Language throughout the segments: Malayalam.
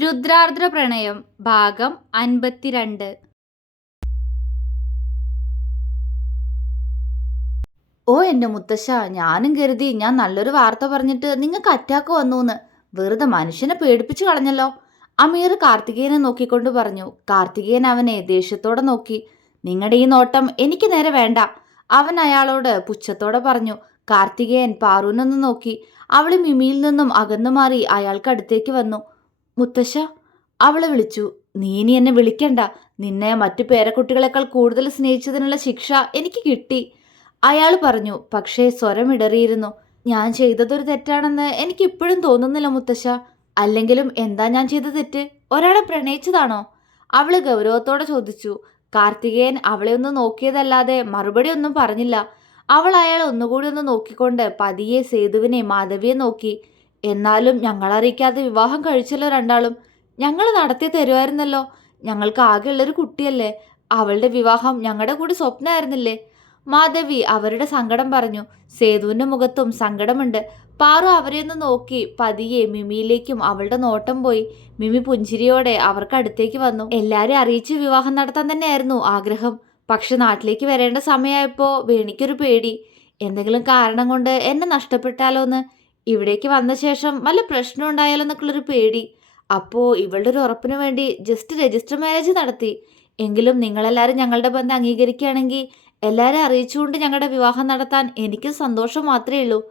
രുദ്രാർദ്ര പ്രണയം ഭാഗം അൻപത്തിരണ്ട്. ഓ എന്റെ മുത്തശ്ശ ഞാനും കരുതി ഞാൻ നല്ലൊരു വാർത്ത പറഞ്ഞിട്ട് നിങ്ങൾക്ക് അറ്റാക്ക് വന്നൂന്ന്. വെറുതെ മനുഷ്യനെ പേടിപ്പിച്ചു കളഞ്ഞല്ലോ. അമീർ കാർത്തികേയനെ നോക്കിക്കൊണ്ട് പറഞ്ഞു കാർത്തികേയൻ അവനെ ദേഷ്യത്തോടെ നോക്കി. നിങ്ങളുടെ ഈ നോട്ടം എനിക്ക് നേരെ വേണ്ട. അവൻ അയാളോട് പുച്ഛത്തോടെ പറഞ്ഞു കാർത്തികേയൻ പാറുവിനൊന്ന് നോക്കി. അവൾ മിമിയിൽ നിന്നും അകന്നു മാറി അയാൾക്ക് അടുത്തേക്ക് വന്നു. മുത്തശ്ശ. അവളെ വിളിച്ചു നീ ഇനി എന്നെ വിളിക്കണ്ട. നിന്നെ മറ്റു പേരക്കുട്ടികളെക്കാൾ കൂടുതൽ സ്നേഹിച്ചതിനുള്ള ശിക്ഷ എനിക്ക് കിട്ടി. അയാൾ പറഞ്ഞു പക്ഷേ സ്വരം ഇടറിയിരുന്നു. ഞാൻ ചെയ്തതൊരു തെറ്റാണെന്ന് എനിക്കിപ്പോഴും തോന്നുന്നില്ല മുത്തശ്ശ. അല്ലെങ്കിലും എന്താ ഞാൻ ചെയ്ത തെറ്റ്? ഒരാളെ പ്രണയിച്ചതാണോ? അവൾ ഗൗരവത്തോടെ ചോദിച്ചു കാർത്തികേയൻ അവളെ ഒന്ന് നോക്കിയതല്ലാതെ മറുപടി ഒന്നും പറഞ്ഞില്ല. അവൾ അയാൾ ഒന്നുകൂടി ഒന്ന് നോക്കിക്കൊണ്ട് പതിയെ സേതുവിനെ മാധവിയെ നോക്കി. എന്നാലും ഞങ്ങളറിയിക്കാതെ വിവാഹം കഴിച്ചല്ലോ രണ്ടാളും. ഞങ്ങൾ നടത്തി തരുമായിരുന്നല്ലോ ഞങ്ങൾക്ക് ആകെയുള്ളൊരു കുട്ടിയല്ലേ. അവളുടെ വിവാഹം ഞങ്ങളുടെ കൂടി സ്വപ്നമായിരുന്നില്ലേ മാധവി അവരുടെ സങ്കടം പറഞ്ഞു. സേതുവിന്റെ മുഖത്തും സങ്കടമുണ്ട്. പാറു അവരെയൊന്ന് നോക്കി. പതിയെ മിമിയിലേക്കും അവളുടെ നോട്ടം പോയി. മിമി പുഞ്ചിരിയോടെ അവർക്ക് അടുത്തേക്ക് വന്നു. എല്ലാരും അറിയിച്ച് വിവാഹം നടത്താൻ തന്നെയായിരുന്നു ആഗ്രഹം. പക്ഷെ നാട്ടിലേക്ക് വരേണ്ട സമയമായപ്പോൾ വേണിക്കൊരു പേടി. എന്തെങ്കിലും കാരണം കൊണ്ട് എന്നെ നഷ്ടപ്പെട്ടാലോ എന്ന് ഇവിടേക്ക് വന്ന ശേഷം വല്ല പ്രശ്നം ഉണ്ടായാലോ എന്നൊക്കെയുള്ളൊരു പേടി. അപ്പോൾ ഇവളുടെ ഒരു ഉറപ്പിന് വേണ്ടി ജസ്റ്റ് രജിസ്റ്റർ മാരേജ് നടത്തി. എങ്കിലും നിങ്ങളെല്ലാവരും ഞങ്ങളുടെ ബന്ധം അംഗീകരിക്കുകയാണെങ്കിൽ എല്ലാവരും അറിയിച്ചുകൊണ്ട് ഞങ്ങളുടെ വിവാഹം നടത്താൻ എനിക്ക് സന്തോഷം മാത്രമേ ഉള്ളൂ.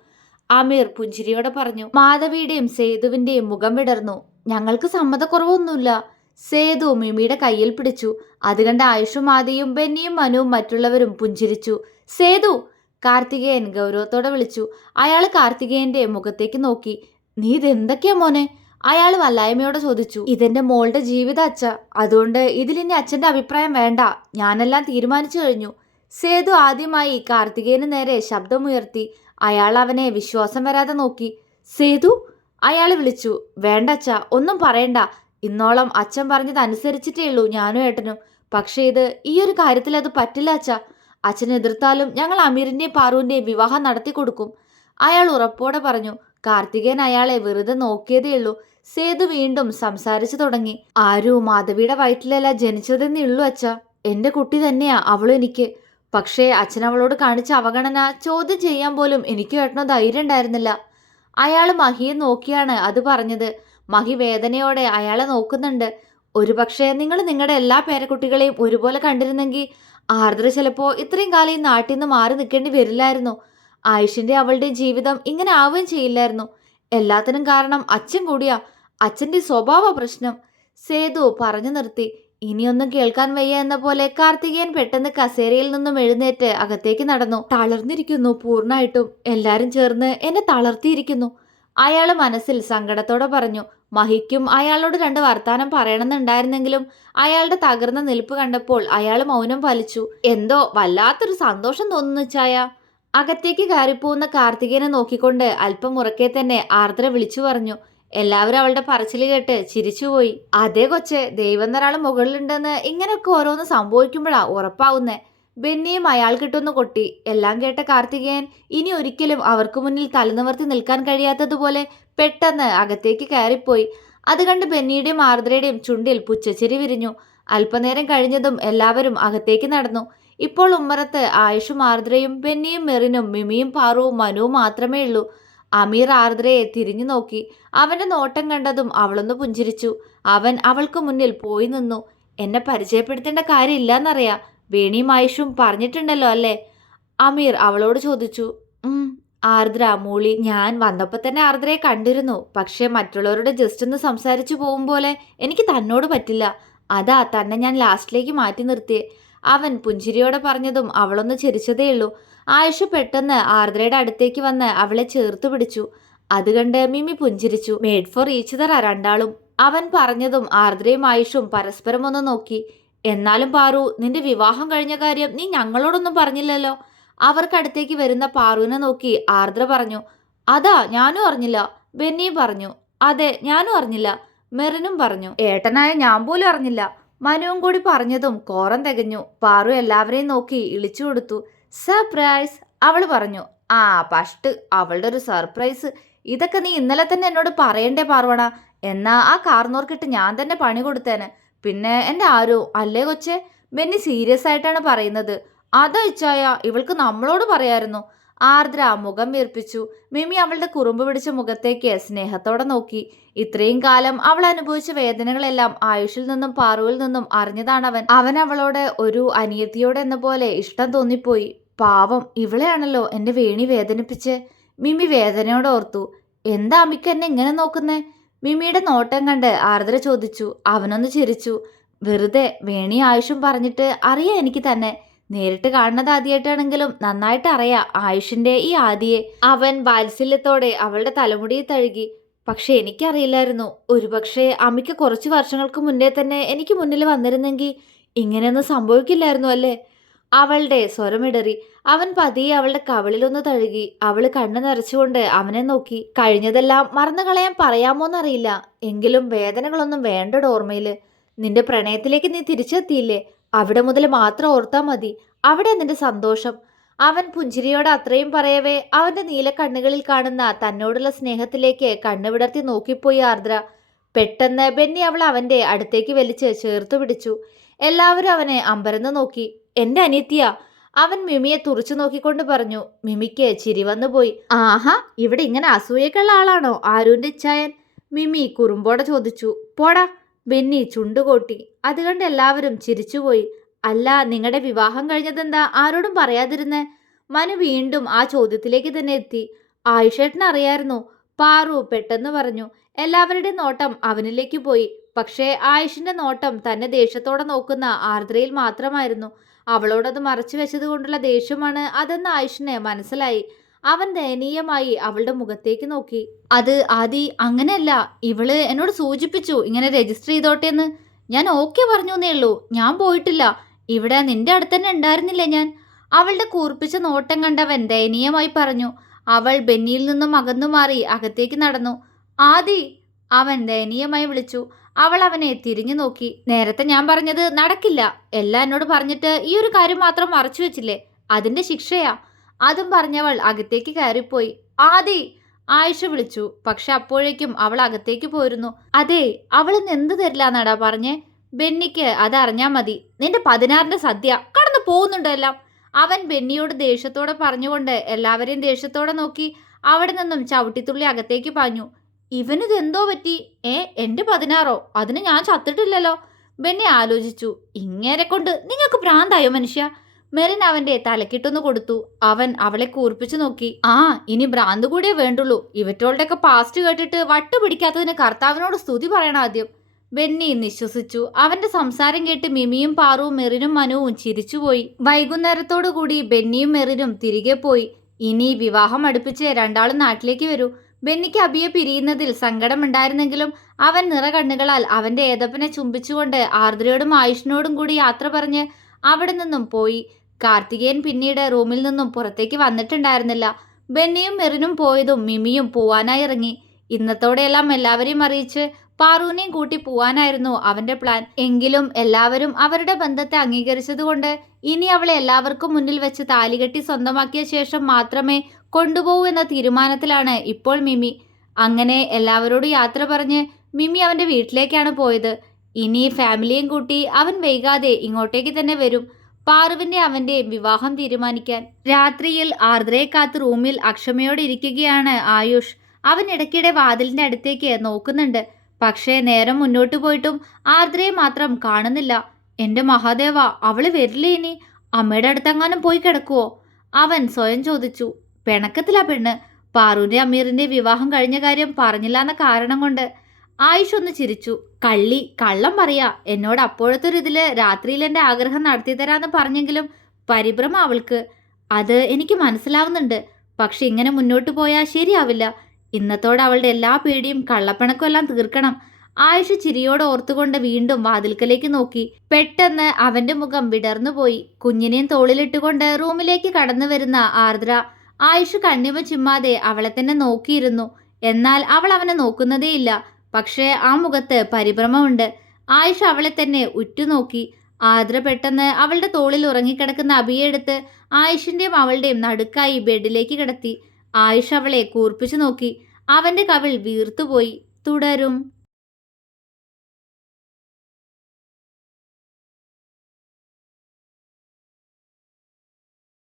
ആമീർ പുഞ്ചിരിയോടെ പറഞ്ഞു. മാധവിയുടെയും സേതുവിന്റെയും മുഖം വിടർന്നു. ഞങ്ങൾക്ക് സമ്മതക്കുറവൊന്നുമില്ല. സേതു മിമിയുടെ കയ്യിൽ പിടിച്ചു. അത് കണ്ട് ആയുഷും ആദിയും ബെന്നിയും മനുവും മറ്റുള്ളവരും പുഞ്ചിരിച്ചു. സേതു കാർത്തികേയൻ ഗൗരവത്തോടെ വിളിച്ചു. അയാൾ കാർത്തികേയന്റെ മുഖത്തേക്ക് നോക്കി. നീ ഇതെന്തൊക്കെയാ മോനെ? അയാൾ വല്ലായ്മയോടെ ചോദിച്ചു. ഇതെന്റെ മോളുടെ ജീവിത അച്ഛ. അതുകൊണ്ട് ഇതിലിനി അച്ഛന്റെ അഭിപ്രായം വേണ്ട. ഞാനെല്ലാം തീരുമാനിച്ചു കഴിഞ്ഞു. സേതു ആദ്യമായി കാർത്തികേയന് നേരെ ശബ്ദമുയർത്തി. അയാൾ അവനെ വിശ്വാസം വരാതെ നോക്കി. സേതു? അയാൾ വിളിച്ചു. വേണ്ട അച്ഛ. ഒന്നും പറയണ്ട. ഇന്നോളം അച്ഛൻ പറഞ്ഞത് അനുസരിച്ചിട്ടേ ഉള്ളൂ ഞാനും ഏട്ടനും. പക്ഷേ ഇത് ഈ ഒരു കാര്യത്തിൽ അത് പറ്റില്ല അച്ഛ. അച്ഛൻ എതിർത്താലും ഞങ്ങൾ അമീറിന്റെയും പാറുവിന്റെയും വിവാഹം നടത്തി കൊടുക്കും. അയാൾ ഉറപ്പോടെ പറഞ്ഞു കാർത്തികേയൻ അയാളെ വെറുതെ നോക്കിയതേ ഉള്ളൂ. സേതു വീണ്ടും സംസാരിച്ചു തുടങ്ങി. ആരു മാധവിയുടെ വയറ്റിലല്ല ജനിച്ചതെന്നേ ഉള്ളൂ അച്ഛ. എന്റെ കുട്ടി തന്നെയാ അവളും എനിക്ക്. പക്ഷേ അച്ഛൻ അവളോട് കാണിച്ച അവഗണന ചോദ്യം ചെയ്യാൻ പോലും എനിക്ക് കേട്ടണോ ധൈര്യം ഉണ്ടായിരുന്നില്ല. അയാൾ മഹിയെ നോക്കിയാണ് അത് പറഞ്ഞത്. മഹി വേദനയോടെ അയാളെ നോക്കുന്നുണ്ട്. ഒരുപക്ഷെ നിങ്ങൾ നിങ്ങളുടെ എല്ലാ പേരക്കുട്ടികളെയും ഒരുപോലെ കണ്ടിരുന്നെങ്കിൽ ആർദ്ര ചിലപ്പോൾ ഇത്രയും കാലം ഈ നാട്ടിൽ നിന്ന് മാറി നിൽക്കേണ്ടി വരില്ലായിരുന്നു. ആയുഷിന്റെ അവളുടെ ജീവിതം ഇങ്ങനെ ആവുകയും ചെയ്യില്ലായിരുന്നു. എല്ലാത്തിനും കാരണം അച്ഛൻ കൂടിയാ. അച്ഛന്റെ സ്വഭാവ പ്രശ്നം. സേതു പറഞ്ഞു നിർത്തി. ഇനിയൊന്നും കേൾക്കാൻ വയ്യ എന്ന പോലെ കാർത്തികേയൻ പെട്ടെന്ന് കസേരയിൽ നിന്നും എഴുന്നേറ്റ് അകത്തേക്ക് നടന്നു. തളർന്നിരിക്കുന്നു പൂർണമായിട്ടും എല്ലാരും ചേർന്ന് എന്നെ തളർത്തിയിരിക്കുന്നു. അയാൾ മനസ്സിൽ സങ്കടത്തോടെ പറഞ്ഞു. മഹിക്കും അയാളോട് രണ്ട് വർത്താനം പറയണമെന്നുണ്ടായിരുന്നെങ്കിലും അയാളുടെ തകർന്ന നിൽപ്പ് കണ്ടപ്പോൾ അയാൾ മൗനം പാലിച്ചു. എന്തോ വല്ലാത്തൊരു സന്തോഷം തോന്നുന്നു ചായ അകത്തേക്ക് കയറിപ്പോകുന്ന കാർത്തികേനെ നോക്കിക്കൊണ്ട് അല്പം ഉറക്കെ തന്നെ ആർദ്ര വിളിച്ചു പറഞ്ഞു. എല്ലാവരും അവളുടെ പറച്ചിൽ കേട്ട് ചിരിച്ചുപോയി. അതേ കൊച്ചെ ദൈവം ഒരാൾ മുകളിലുണ്ടെന്ന് ഇങ്ങനെയൊക്കെ ഓരോന്ന് സംഭവിക്കുമ്പോഴാ ഉറപ്പാവുന്നേ. ബെന്നിയും അയാൾ കിട്ടുന്ന കൊട്ടി. എല്ലാം കേട്ട കാർത്തികേയൻ ഇനി ഒരിക്കലും അവർക്ക് മുന്നിൽ തലനിവർത്തി നിൽക്കാൻ കഴിയാത്തതുപോലെ പെട്ടെന്ന് അകത്തേക്ക് കയറിപ്പോയി. അത് കണ്ട് ബെന്നിയുടെയും ആർദ്രയുടെയും ചുണ്ടിൽ പുച്ചച്ചിരി വിരിഞ്ഞു. അല്പനേരം കഴിഞ്ഞതും എല്ലാവരും അകത്തേക്ക് നടന്നു. ഇപ്പോൾ ഉമ്മറത്ത് ആയുഷും ആർദ്രയും ബെന്നിയും മെറിനും മിമിയും പാറുവും മനുവും മാത്രമേ ഉള്ളൂ. അമീർ ആർദ്രയെ തിരിഞ്ഞു നോക്കി. അവന്റെ നോട്ടം കണ്ടതും അവളൊന്ന് പുഞ്ചിരിച്ചു. അവൻ അവൾക്ക് മുന്നിൽ പോയി നിന്നു. എന്നെ പരിചയപ്പെടുത്തേണ്ട കാര്യമില്ലെന്നറിയാം വേണിയും ആയുഷും പറഞ്ഞിട്ടുണ്ടല്ലോ അല്ലേ? അമീർ അവളോട് ചോദിച്ചു. ആർദ്ര മൂളി ഞാൻ വന്നപ്പോൾ തന്നെ ആർദ്രയെ കണ്ടിരുന്നു. പക്ഷെ മറ്റുള്ളവരുടെ ജസ്റ്റ് ഒന്ന് സംസാരിച്ചു പോകും പോലെ എനിക്ക് തന്നോട് പറ്റില്ല. അതാ തന്നെ ഞാൻ ലാസ്റ്റിലേക്ക് മാറ്റി നിർത്തി. അവൻ പുഞ്ചിരിയോടെ പറഞ്ഞതും അവളൊന്ന് ചിരിച്ചതേയുള്ളൂ ആയുഷ പെട്ടെന്ന് ആർദ്രയുടെ അടുത്തേക്ക് വന്ന് അവളെ ചേർത്ത് പിടിച്ചു. അത് കണ്ട് മിമി പുഞ്ചിരിച്ചു. മേഡ് ഫോർ ഈച്ച് തറ രണ്ടാളും. അവൻ പറഞ്ഞതും ആർദ്രയും ആയുഷും പരസ്പരം ഒന്ന് നോക്കി. എന്നാലും പാറു നിന്റെ വിവാഹം കഴിഞ്ഞ കാര്യം നീ ഞങ്ങളോടൊന്നും പറഞ്ഞില്ലല്ലോ. അവർക്കടുത്തേക്ക് വരുന്ന പാറുവിനെ നോക്കി ആർദ്ര പറഞ്ഞു അതാ ഞാനും അറിഞ്ഞില്ല. ബെന്നിയും പറഞ്ഞു അതെ ഞാനും അറിഞ്ഞില്ല. മെറിനും പറഞ്ഞു ഏട്ടനായ ഞാൻ പോലും അറിഞ്ഞില്ല. മനുവും കൂടി പറഞ്ഞതും കോറം തികഞ്ഞു. പാറു എല്ലാവരെയും നോക്കി ഇളിച്ചു കൊടുത്തു. സർപ്രൈസ് അവൾ പറഞ്ഞു. ആ പഷ്ട് അവളുടെ ഒരു സർപ്രൈസ്. ഇതൊക്കെ നീ ഇന്നലെ തന്നെ എന്നോട് പറയണ്ടേ പാർവണ? എന്നാ ആ കാർന്നോർക്കിട്ട് ഞാൻ തന്നെ പണി കൊടുത്തേനെ. പിന്നെ എന്റെ ആരോ അല്ലേ കൊച്ചേ? ബെന്നി സീരിയസ് ആയിട്ടാണ് പറയുന്നത്. അതാ ഇവൾക്ക് നമ്മളോട് പറയായിരുന്നു. ആർദ്ര മുഖം വീർപ്പിച്ചു. മിമി അവളുടെ കുറുമ്പ് പിടിച്ച മുഖത്തേക്ക് സ്നേഹത്തോടെ നോക്കി. ഇത്രയും കാലം അവൾ അനുഭവിച്ച വേദനകളെല്ലാം ആയുഷിൽ നിന്നും പാറുവിൽ നിന്നും അറിഞ്ഞതാണ് അവൻ അവൻ അവളോട് ഒരു അനിയത്തിയോട് എന്ന പോലെ ഇഷ്ടം തോന്നിപ്പോയി. പാവം ഇവളെയാണല്ലോ എന്റെ വേണി വേദനിപ്പിച്ച്. മിമി വേദനയോടെ ഓർത്തു. എന്താ അമ്മിക്ക് എന്നെ ഇങ്ങനെ നോക്കുന്നേ? മിമിയുടെ നോട്ടം കണ്ട് ആർദ്ര ചോദിച്ചു. അവനൊന്ന് ചിരിച്ചു. വെറുതെ വേണി ആയുഷും പറഞ്ഞിട്ട് അറിയാം എനിക്ക് തന്നെ. നേരിട്ട് കാണുന്നത് ആദ്യമായിട്ടാണെങ്കിലും നന്നായിട്ട് അറിയാം ആയുഷിന്റെ ഈ ആദിയെ. അവൻ വാത്സല്യത്തോടെ അവളുടെ തലമുടിയിൽ തഴുകി പക്ഷെ എനിക്കറിയില്ലായിരുന്നു. ഒരുപക്ഷെ അമ്മയ്ക്ക് കുറച്ച് വർഷങ്ങൾക്ക് മുന്നേ തന്നെ എനിക്ക് മുന്നിൽ വന്നിരുന്നെങ്കിൽ ഇങ്ങനെയൊന്നും സംഭവിക്കില്ലായിരുന്നു അല്ലേ? അവളുടെ സ്വരമിടറി അവൻ പതിയെ അവളുടെ കവളിലൊന്ന് തഴുകി അവൾ കണ്ണു നിറച്ചുകൊണ്ട് അവനെ നോക്കി. കഴിഞ്ഞതെല്ലാം മറന്നു കളയാൻ പറയാമോന്നറിയില്ല എങ്കിലും വേദനകളൊന്നും വേണ്ട ഓർമ്മയിൽ. നിന്റെ പ്രണയത്തിലേക്ക് നീ തിരിച്ചെത്തിയില്ലേ? അവിടെ മുതൽ മാത്രം ഓർത്താൽ മതി. അവിടെ നിന്റെ സന്തോഷം. അവൻ പുഞ്ചിരിയോട് അത്രയും പറയവേ അവന്റെ നീല കണ്ണുകളിൽ കാണുന്ന തന്നോടുള്ള സ്നേഹത്തിലേക്ക് കണ്ണുവിടർത്തി നോക്കിപ്പോയി ആർദ്ര. പെട്ടെന്ന് ബെന്നി അവൾ അവന്റെ അടുത്തേക്ക് വലിച്ച് ചേർത്തു പിടിച്ചു. എല്ലാവരും അവനെ അമ്പരന്ന് നോക്കി. എന്റെ അനിയത്തിയ? അവൻ മിമിയെ തുറച്ചു നോക്കിക്കൊണ്ട് പറഞ്ഞു. മിമിക്ക് ചിരി വന്നു പോയി. ആഹാ ഇവിടെ ഇങ്ങനെ അസൂയക്കുള്ള ആളാണോ ആരുന്റെ ഇച്ഛായൻ മിമി കുറുമ്പോടെ ചോദിച്ചു. പോടാ. ബെന്നി ചുണ്ടുകൊട്ടി. അത് കണ്ട് എല്ലാവരും ചിരിച്ചുപോയി. അല്ല നിങ്ങളുടെ വിവാഹം കഴിഞ്ഞതെന്താ? ആരോടും പറയാതിരുന്നേ? മനു വീണ്ടും ആ ചോദ്യത്തിലേക്ക് തന്നെ എത്തി. ആയിഷേട്ടൻ അറിയായിരുന്നു പാറു പെട്ടെന്ന് പറഞ്ഞു. എല്ലാവരുടെയും നോട്ടം അവനിലേക്ക് പോയി. പക്ഷേ ആയിഷിന്റെ നോട്ടം തന്നെ ദേഷ്യത്തോടെ നോക്കുന്ന ആർദ്രയിൽ മാത്രമായിരുന്നു. അവളോടത് മറച്ചു വെച്ചത് കൊണ്ടുള്ള ദേഷ്യമാണ് അതെന്ന് ആയിഷിനെ മനസ്സിലായി. അവൻ ദയനീയമായി അവളുടെ മുഖത്തേക്ക് നോക്കി. അത് ആദി അങ്ങനെയല്ല. ഇവൾ എന്നോട് സൂചിപ്പിച്ചു ഇങ്ങനെ രജിസ്റ്റർ ചെയ്തോട്ടെ എന്ന്. ഞാൻ ഓക്കെ പറഞ്ഞു എന്നേ ഉള്ളൂ. ഞാൻ പോയിട്ടില്ല. ഇവിടെ നിന്റെ അടുത്ത് തന്നെ ഉണ്ടായിരുന്നില്ല ഞാൻ? അവളുടെ കൂർപ്പിച്ച നോട്ടം കണ്ടവൻ ദയനീയമായി പറഞ്ഞു. അവൾ ബെന്നിയിൽ നിന്നും അകന്നു മാറി അകത്തേക്ക് നടന്നു. ആദി അവൻ ദയനീയമായി വിളിച്ചു. അവൾ അവനെ തിരിഞ്ഞു നോക്കി. നേരത്തെ ഞാൻ പറഞ്ഞത് നടക്കില്ല. എല്ലാം എന്നോട് പറഞ്ഞിട്ട് ഈ ഒരു കാര്യം മാത്രം മറച്ചു വെച്ചില്ലേ? അതിന്റെ ശിക്ഷയാ. അതും പറഞ്ഞവൾ അകത്തേക്ക് കയറിപ്പോയി. ആദി ആയിഷ വിളിച്ചു. പക്ഷെ അപ്പോഴേക്കും അവൾ അകത്തേക്ക് പോയിരുന്നു. അതെ ഇന്ന് എന്ത് തരില്ലാന്നാടാ പറഞ്ഞേ? ബെന്നിക്ക് അതറിഞ്ഞാ മതി. നിന്റെ പതിനാറിന്റെ സദ്യ. കടന്നു പോകുന്നുണ്ടോ അവൻ ബെന്നിയോട് ദേഷ്യത്തോടെ പറഞ്ഞുകൊണ്ട് എല്ലാവരെയും ദേഷ്യത്തോടെ നോക്കി അവിടെ നിന്നും ചവിട്ടിത്തുള്ളി അകത്തേക്ക് പാഞ്ഞു. ഇവനിത് എന്തോ പറ്റി? ഏ എന്റെ പതിനാറോ? അതിന് ഞാൻ ചത്തിട്ടില്ലല്ലോ? ബെന്നി ആലോചിച്ചു. ഇങ്ങേരെ കൊണ്ട് നിങ്ങൾക്ക് ഭ്രാന്തായോ മനുഷ്യ? മെറിൻ അവന്റെ തലക്കിട്ടൊന്ന് കൊടുത്തു. അവൻ അവളെ കൂർപ്പിച്ചു നോക്കി. ആ ഇനി ഭ്രാന്ത് കൂടിയേ വേണ്ടുള്ളൂ. ഇവറ്റോളുടെയൊക്കെ പാസ്റ്റ് കേട്ടിട്ട് വട്ട് പിടിക്കാത്തതിന് കർത്താവിനോട് സ്തുതി പറയണം ആദ്യം. ബെന്നി നിശ്വസിച്ചു. അവന്റെ സംസാരം കേട്ട് മിമിയും പാറുവും മെറിനും മനുവും ചിരിച്ചുപോയി. വൈകുന്നേരത്തോടു കൂടി ബെന്നിയും മെറിനും തിരികെ പോയി. ഇനി വിവാഹം അടുപ്പിച്ച് രണ്ടാളും നാട്ടിലേക്ക് വരൂ. ബെന്നിക്ക് അബിയെ പിരിയുന്നതിൽ സങ്കടമുണ്ടായിരുന്നെങ്കിലും അവൻ നിറകണ്ണുകളാൽ അവന്റെ ഏതപ്പനെ ചുംബിച്ചുകൊണ്ട് ആർദ്രയോടും ആയുഷിനോടും കൂടി യാത്ര പറഞ്ഞ് അവിടെ നിന്നും പോയി. കാർത്തികേയൻ പിന്നീട് റൂമിൽ നിന്നും പുറത്തേക്ക് വന്നിട്ടുണ്ടായിരുന്നില്ല. ബെന്നിയും മെറിനും പോയതും മിമിയും പോവാനായി ഇറങ്ങി. ഇന്നത്തോടെയെല്ലാം എല്ലാവരെയും അറിയിച്ച് പാറൂനെയും കൂട്ടി പോവാനായിരുന്നു അവന്റെ പ്ലാൻ. എങ്കിലും എല്ലാവരും അവരുടെ ബന്ധത്തെ അംഗീകരിച്ചതുകൊണ്ട് ഇനി അവളെ എല്ലാവർക്കും മുന്നിൽ വെച്ച് താലികെട്ടി സ്വന്തമാക്കിയ ശേഷം മാത്രമേ കൊണ്ടുപോകൂ എന്ന തീരുമാനത്തിലാണ് ഇപ്പോൾ മിമി. അങ്ങനെ എല്ലാവരോടും യാത്ര പറഞ്ഞ് മിമി അവന്റെ വീട്ടിലേക്കാണ് പോയത്. ഇനി ഫാമിലിയും കൂട്ടി അവൻ വൈകാതെ ഇങ്ങോട്ടേക്ക് തന്നെ വരും. പാറുവിന്റെ അവന്റെ വിവാഹം തീരുമാനിക്കാൻ. രാത്രിയിൽ ആർദ്രയെ കാത്ത് റൂമിൽ അക്ഷമയോടെ ഇരിക്കുകയാണ് ആയുഷ്. അവൻ ഇടയ്ക്കിടെ വാതിലിന്റെ അടുത്തേക്ക് നോക്കുന്നുണ്ട്. പക്ഷേ നേരം മുന്നോട്ട് പോയിട്ടും ആർദ്രയെ മാത്രം കാണുന്നില്ല. എന്റെ മഹാദേവ അവൾ വരില്ലേ ഇനി? അമ്മയുടെ അടുത്തെങ്ങാനും പോയി കിടക്കുവോ? അവൻ സ്വയം ചോദിച്ചു. പിണക്കത്തിലാ പെണ്ണ്. പാറുവിന്റെ അമീറിന്റെ വിവാഹം കഴിഞ്ഞ കാര്യം പറഞ്ഞില്ല എന്ന കാരണം കൊണ്ട്. ആയിഷ് ഒന്ന് ചിരിച്ചു. കള്ളി കള്ളം പറയാ. എന്നോട് അപ്പോഴത്തെ ഒരു ഇതിൽ രാത്രിയിൽ എന്റെ ആഗ്രഹം നടത്തി തരാന്ന് പറഞ്ഞെങ്കിലും പരിഭ്രമം അവൾക്ക്. അത് എനിക്ക് മനസ്സിലാവുന്നുണ്ട്. പക്ഷെ ഇങ്ങനെ മുന്നോട്ട് പോയാൽ ശരിയാവില്ല. ഇന്നത്തോടെ അവളുടെ എല്ലാ പേടിയും കള്ളപ്പണക്കും എല്ലാം തീർക്കണം. ആയുഷ് ചിരിയോടെ ഓർത്തുകൊണ്ട് വീണ്ടും വാതിൽക്കലേക്ക് നോക്കി. പെട്ടെന്ന് അവന്റെ മുഖം വിടർന്നുപോയി. കുഞ്ഞിനെയും തോളിലിട്ടുകൊണ്ട് റൂമിലേക്ക് കടന്നു വരുന്ന ആർദ്ര ആയുഷ് കണ്ണിമ ചിമ്മാതെ അവളെ തന്നെ നോക്കിയിരുന്നു. എന്നാൽ അവൾ അവനെ നോക്കുന്നതേയില്ല. പക്ഷേ ആ മുഖത്ത് പരിഭ്രമമുണ്ട്. ആയിഷ അവളെ തന്നെ ഉറ്റുനോക്കി. ആദ്ര പെട്ടെന്ന് അവളുടെ തോളിൽ ഉറങ്ങിക്കിടക്കുന്ന അബിയെ എടുത്ത് ആയിഷിന്റെയും അവളുടെയും നടുക്കായി ബെഡിലേക്ക് കിടത്തി. ആയിഷ അവളെ കൂർപ്പിച്ചു നോക്കി. അവന്റെ കവിൾ വീർത്തുപോയി. തുടരും.